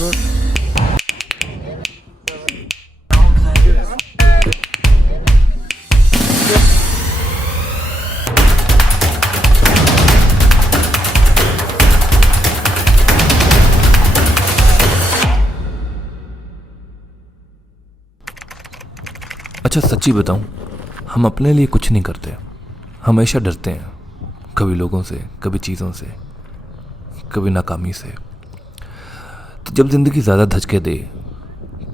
Good. अच्छा सच्ची बताऊं, हम अपने लिए कुछ नहीं करते, हमेशा डरते हैं, कभी लोगों से, कभी चीज़ों से, कभी नाकामी से। तो जब ज़िंदगी ज़्यादा धचके दे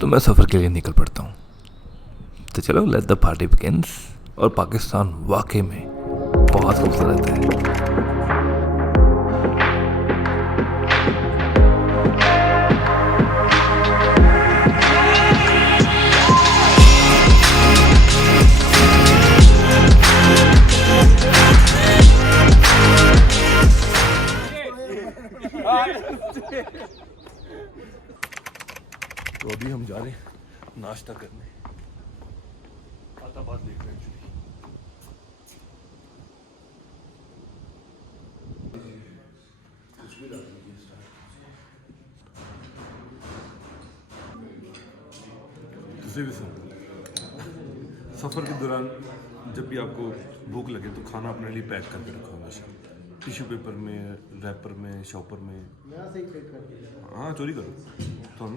तो मैं सफ़र के लिए निकल पड़ता हूँ। तो चलो लेट द पार्टी बिगिंस। और पाकिस्तान वाकई में बहुत खूबसूरत है। तो अभी हम जा रहे हैं नाश्ता करने, आताबाद देख रहे हैं। किसी भी सफ़र के दौरान जब भी आपको भूख लगे तो खाना अपने लिए पैक करके रखो हमेशा, टिश्यू पेपर में, रैपर में, शॉपर में। हाँ चोरी करो तो हम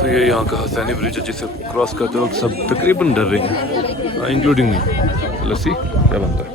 तो ये यहाँ का हसैनी ब्रिज है जिसे क्रॉस करते वक्त सब तकरीबन डर रहे हैं, इंक्लूडिंग मी। लस्सी क्या बनता है?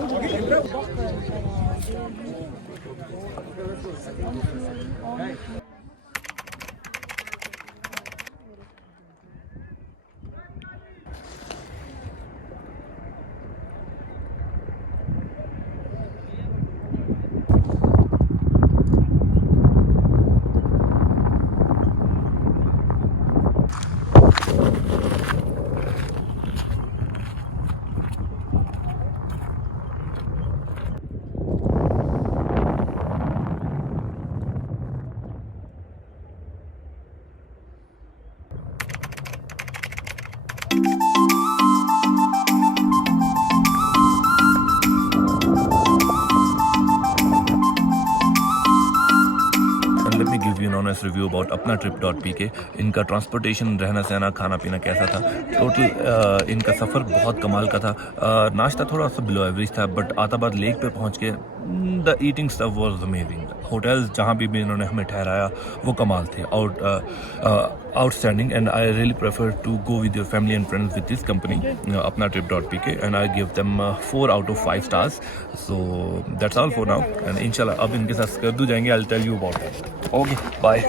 ऑनेस्ट रिव्यू अबाउट अपना trip.pk। इनका ट्रांसपोर्टेशन, रहना सहना, खाना पीना कैसा था, टोटल इनका सफ़र बहुत कमाल का था। नाश्ता थोड़ा सा बिलो एवरेज था, बट आताबाद लेक पे पहुंच के the eating stuff was amazing. Hotels जहाँ भी इन्होंने हमें ठहराया वो कमाल थे, outstanding, and I really prefer to go with your family and friends with this company, अपना trip.pk, and I give them 4 out of 5 stars. So that's all for now, and इंशाल्लाह अब इनके साथ स्कर्दू जाएंगे। I'll tell you about it. Okay, bye.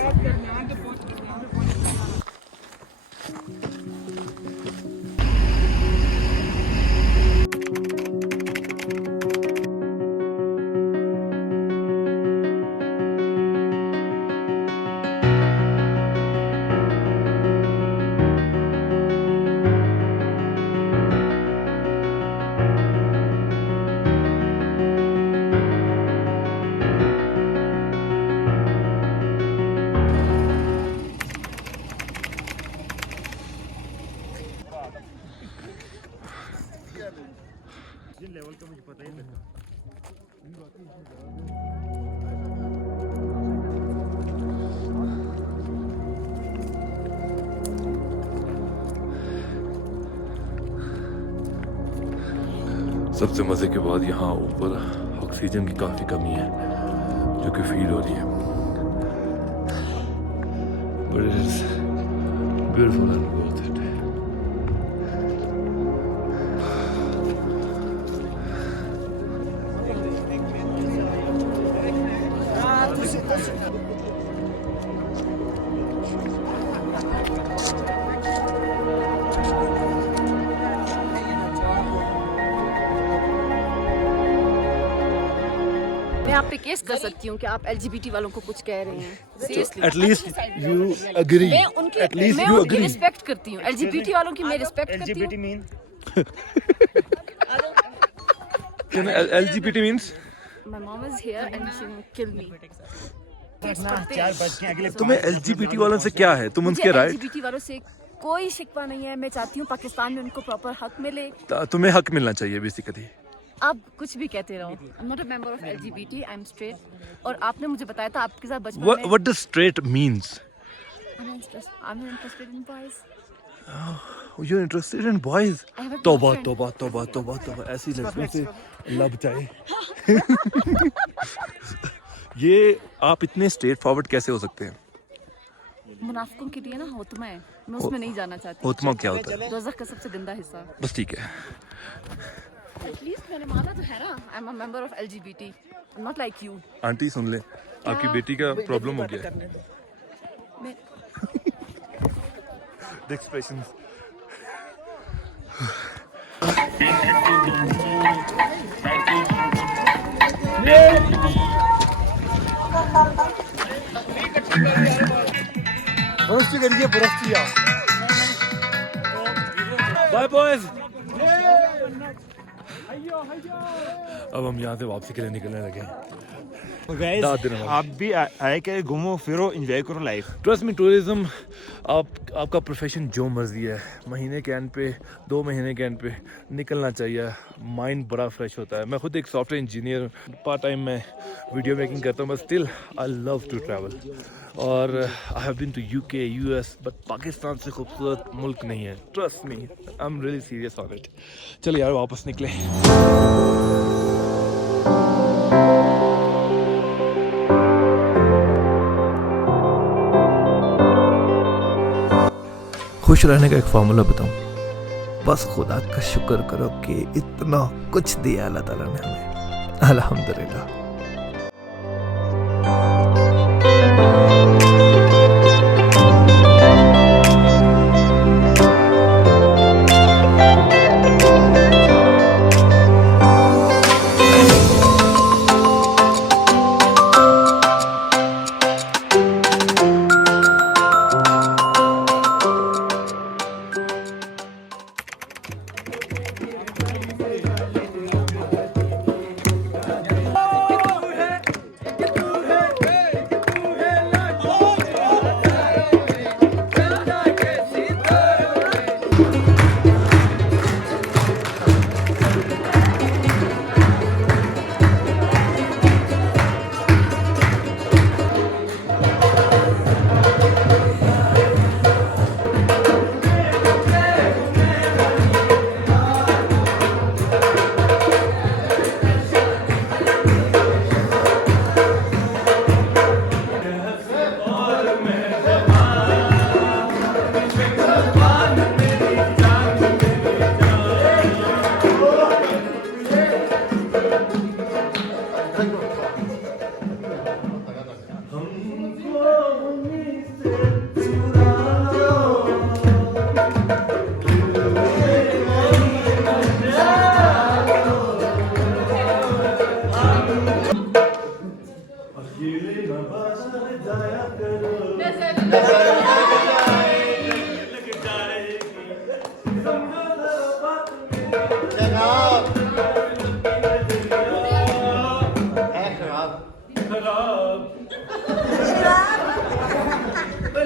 Level का मुझे पता ही नहीं था। सबसे मज़े की बात यहाँ ऊपर ऑक्सीजन की काफ़ी कमी है जो कि फील हो रही है, but it is beautiful and worth it. मैं आप पे केस कर सकती हूँ कि आप एलजीबीटी वालों को कुछ कह रहे हैं। Seriously. At least you agree. मैं उनकी At least मैं you उनकी agree. रिस्पेक्ट करती हूँ। एलजीबीटी वालों की मैं रिस्पेक्ट करती LGBT हूँ। mean? LGBT means My mom is here and she will kill me. तुम्हें LGBT वालों से क्या है? तुम उनके राइट, एलजीबीटी वालों से कोई शिकवा नहीं है। मैं चाहती हूँ पाकिस्तान में उनको प्रॉपर हक मिले। तुम्हें हक मिलना चाहिए बेसिकली। आप कुछ भी कहते रहो। I'm not a member of LGBT. I'm straight. और आपने मुझे बताया था आपके साथ बचपन में। What does straight means? I'm interested in boys. You're interested in boys? I have a तौबा girlfriend. तौबा तौबा तौबा तौबा, ऐसी लड़कियों से लब चाहे। ये आप इतने स्ट्रेट फॉरवर्ड कैसे हो सकते हैं? मुनाफिकों के लिए ना होतमा है, मैं उसमें नहीं जाना चाहती। होतमा क्या होता है? दोज़ख का सबसे गंदा हिस्सा। बस ठीक है। एटलीस्ट मैंने माना तो है ना, I am a member of LGBT, I am not like you. Aunty सुन ले, आपकी बेटी का प्रॉब्लम हो गया है। मैं The expressions. Bye boys. अब हम यहाँ से वापसी के लिए निकलने लगे हैं। Guys, दाद देना आप भी आए के घूमो फिरो एंजॉय करो लाइफ। ट्रस्ट मी, टूरिज्म आपका प्रोफेशन जो मर्जी है, महीने के एंड पे 2 महीने के एंड पे निकलना चाहिए। माइंड बड़ा फ्रेश होता है। मैं खुद एक सॉफ्टवेयर इंजीनियर, पार्ट टाइम में वीडियो मेकिंग करता हूँ, but still I love to travel. और I have been to UK, US, but Pakistan से खूबसूरत मुल्क नहीं है। Trust me, I am really serious on it. चलो यार वापस निकले। खुश रहने का एक फार्मूला बताऊं, बस खुदा का शुक्र करो कि इतना कुछ दिया अल्लाह ताला ने हमें, अल्हम्दुलिल्लाह।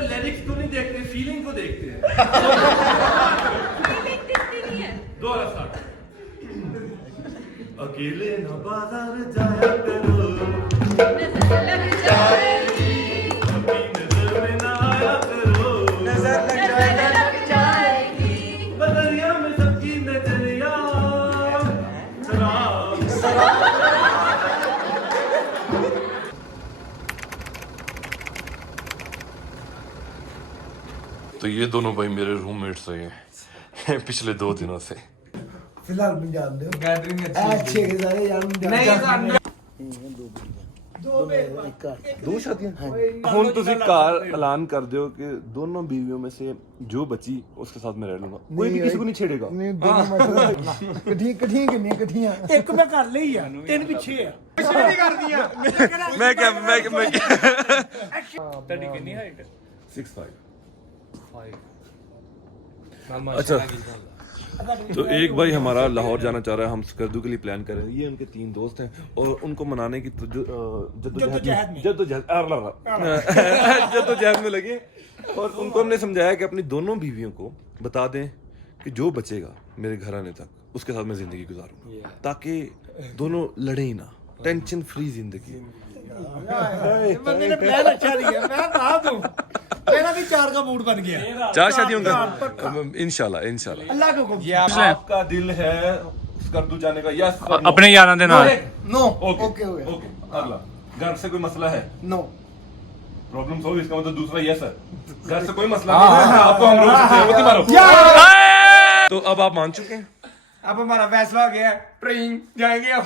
लिरिक्स को नहीं देखते, फीलिंग को देखते हैं। दोबारा स्टार्ट। अकेले न बाजार जाया करो, नजर लग जाएगी, अपनी नजर में ना आया करो, नजर लग जाएगी, बदरिया में सबकी नजरिया, तो ये दोनों भाई मेरे रूममेट्स हैं पिछले 2 दिनों से। फिलहाल मैं जान दो गैदरिंग अच्छे के सारे यार नहीं दो शादियां ਹੁਣ ਤੁਸੀਂ ਘਰ ਐਲਾਨ ਕਰ ਦਿਓ ਕਿ ਦੋਨੋਂ बीवियों में से जो बची उसके साथ मैं रह लूंगा, कोई भी किसी को नहीं छेड़ेगा। नहीं दोनों मतलब कठिया किन्नी कठिया ਇੱਕ ਮੈਂ ਕਰ ਲਈ ਆ ਤਿੰਨ ਪਿੱਛੇ ਆ ਪਿੱਛੇ ਨਹੀਂ ਕਰਦੀਆਂ मैं क्या ਤੁਹਾਡੀ ਕਿੰਨੀ ਹਾਈਟ 6'5". 5 अच्छा, तो एक भाई हमारा लाहौर जाना चाह रहा है, हम स्कर्दू के लिए प्लान कर रहे हैं। ये उनके 3 दोस्त हैं और उनको मनाने की जद्दोजहद में लगे। और उनको हमने समझाया कि अपनी दोनों बीवियों को बता दें कि जो बचेगा मेरे घर आने तक उसके साथ मैं जिंदगी गुजारूंगा, ताकि दोनों लड़े ही ना, टेंशन फ्री जिंदगी। बंदे ने प्लान अच्छा दिया, मैं कहा दूं मेरा भी 4 का मूड बन गया। 4 शादियों का इंशाल्लाह इंशाल्लाह। अल्लाह को हुक्म। आपका दिल है स्कर्दू जाने का? यस अपने यारां दे नाल नो ओके ओके हो गया ओके। अगला, घर से कोई मसला है? नो प्रॉब्लम सॉल्व, इसका मतलब दूसरा यस है। घर से कोई मसला नहीं है, आपको हम रोक सकते हैं, मत मारो। तो अब आप मान चुके हैं? अब हमारा फैसला हो गया है, ट्रेन जाएंगे हम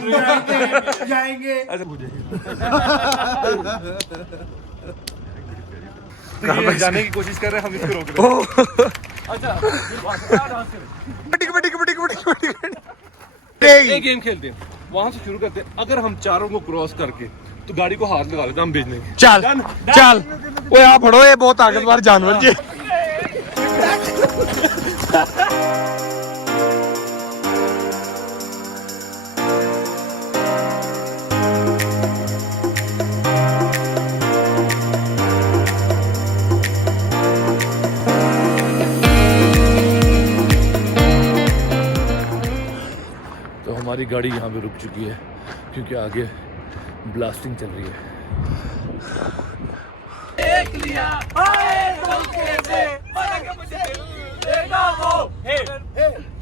जाएंगे। ये जाने की कोशिश कर रहे हैं, हम इसको रोक रहे हैं। एक गेम खेलते हैं, वहां से शुरू करते हैं। अगर हम चारों को क्रॉस करके तो गाड़ी को हाथ लगा लेते, हम भेज देंगे। चल ओए आप फड़ो, ये बहुत ताकतवर जानवर जी। तो हमारी गाड़ी यहाँ पे रुक चुकी है क्योंकि आगे ब्लास्टिंग चल रही है।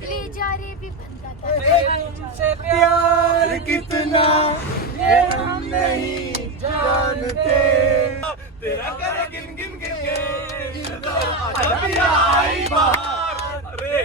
ले जा रे भी बंदा था प्यार कितना ये हम नहीं जानते, तेरा कर गिन गिन गिन के अभी आई बाहर रे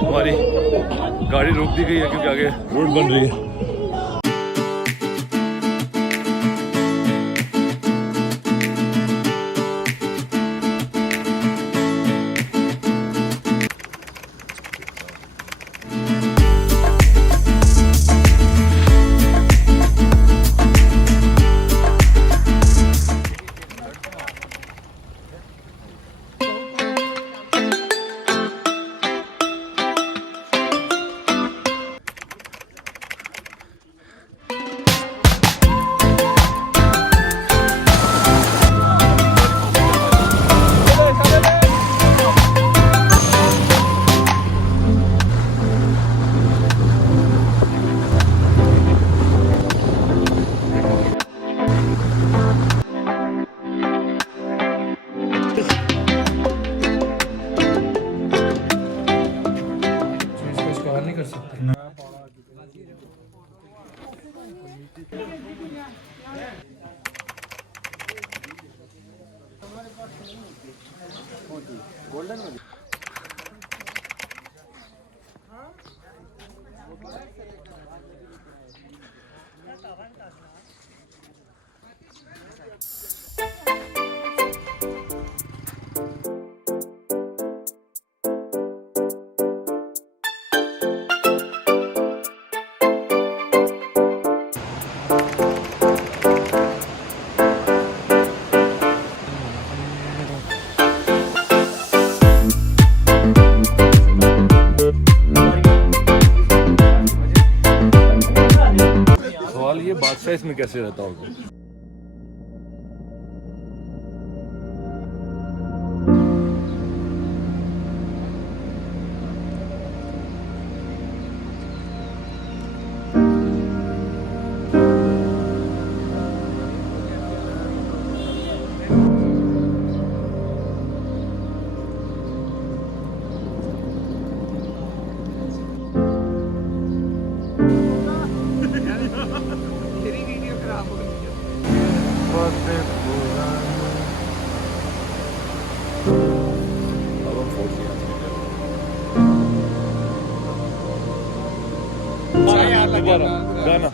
हमारी गाड़ी रोक दी गई है क्योंकि आगे रोड बन रही है। सवाल ये बादशाह इसमें कैसे रहता होगा? बातें पुरानी। अब हम फोर्ट लिया गाना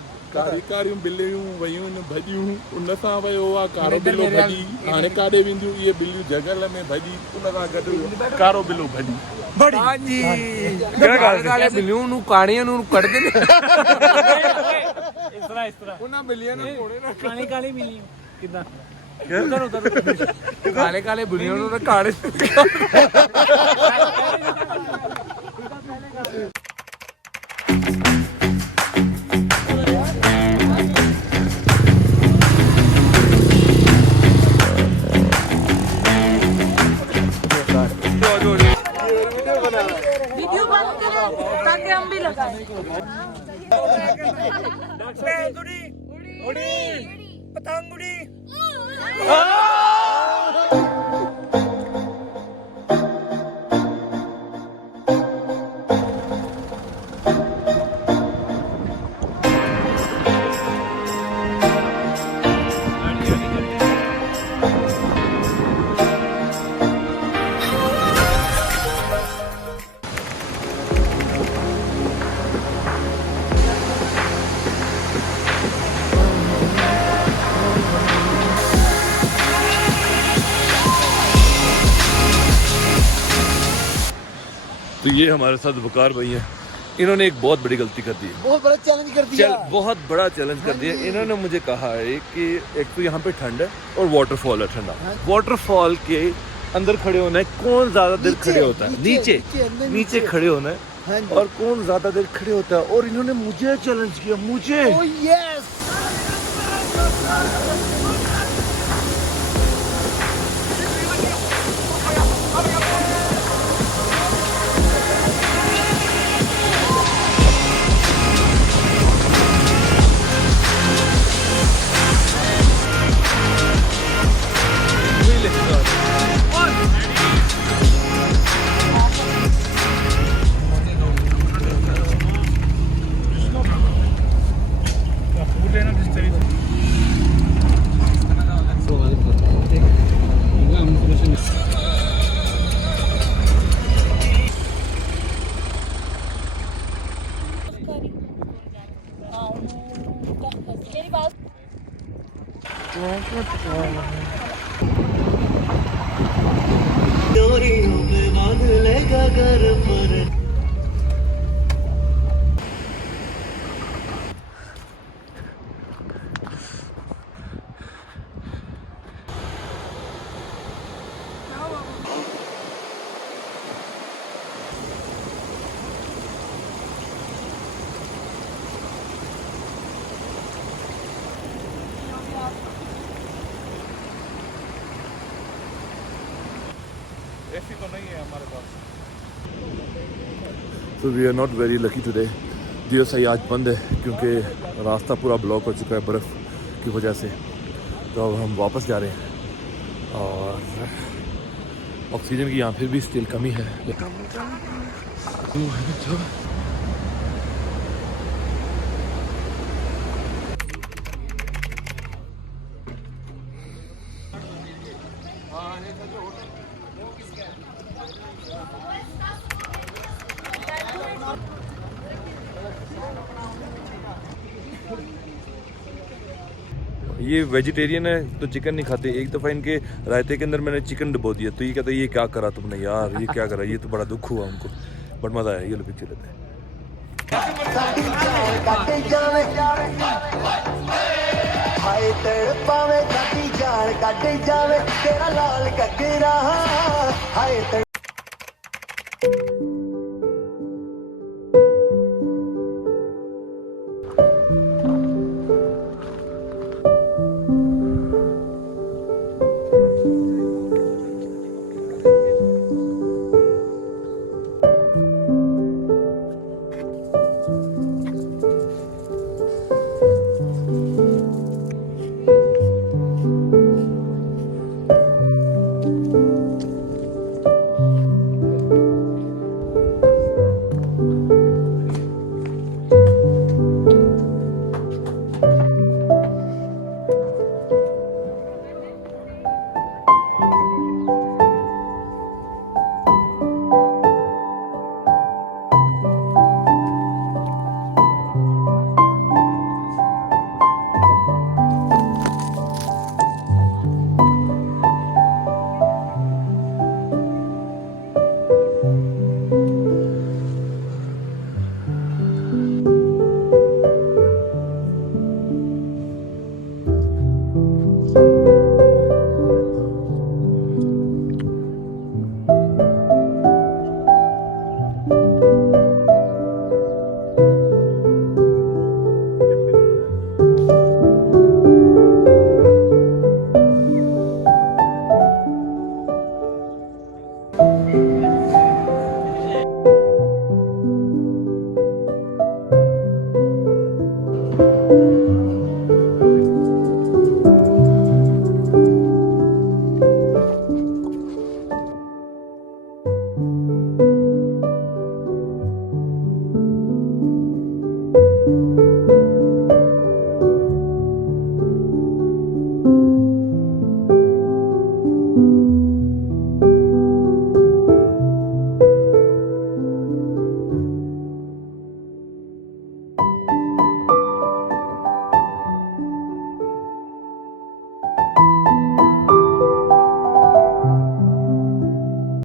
कारी बिल्लियूं वयूं भॼियूं उन सां वियो आहे कारो बिलो भॼी हाणे काॾे वेंदियूं इहे बिल्लियूं जंगल में भॼी उन सां गॾु कारो बिलो भॼी ਹਾਂਜੀ ਕਾਲੇ ਬਿੱਲਿਆਂ ਨੂੰ ਕਾਣੀਆਂ ਨੂੰ ਕੱਢਦੇ ਨੇ ਇਸ ਤਰ੍ਹਾਂ ਉਹਨਾਂ ਬਿੱਲੀਆਂ ਨੂੰ ਕੋੜੇ ਨਾਲ ਕਾਲੀ ਕਾਲੀ ਮਿਲੀ ਕਿਦਾਂ ਕਾਲੇ ਕਾਲੇ ਬਿੱਲਿਆਂ ਨੂੰ ਕਾੜੇ वीडियो बंद करो ताकि हम भी लगाएं ਪਤੰਗੜੀ तो ये हमारे साथ वकार भाई हैं, इन्होंने एक बहुत बड़ी गलती कर दी है। बहुत बड़ा चैलेंज कर दिया। बहुत बड़ा चैलेंज कर दिया। इन्होंने मुझे कहा है कि एक तो यहाँ पे ठंड है और वाटरफॉल है ठंडा। वाटरफॉल के अंदर खड़े होना है, कौन ज्यादा देर खड़े होता है, नीचे खड़े होना है और कौन ज्यादा देर खड़े होता है। और इन्होंने मुझे चैलेंज किया, मुझे ऐसी तो नहीं है हमारे पास। So we are not very lucky today. DSI आज बंद है क्योंकि रास्ता पूरा ब्लॉक हो चुका है बर्फ़ की वजह से। तो अब हम वापस जा रहे हैं और ऑक्सीजन की यहाँ फिर भी स्टिल कमी है। ये वेजिटेरियन है तो चिकन नहीं खाते। एक दफ़ा इनके रायते के अंदर मैंने चिकन डुबो दिया तो ये कहता है ये क्या करा तुमने यार, ये क्या करा, ये तो बड़ा दुख हुआ हमको, बट मज़ा आया। ये लो पिक्चर लेते हैं।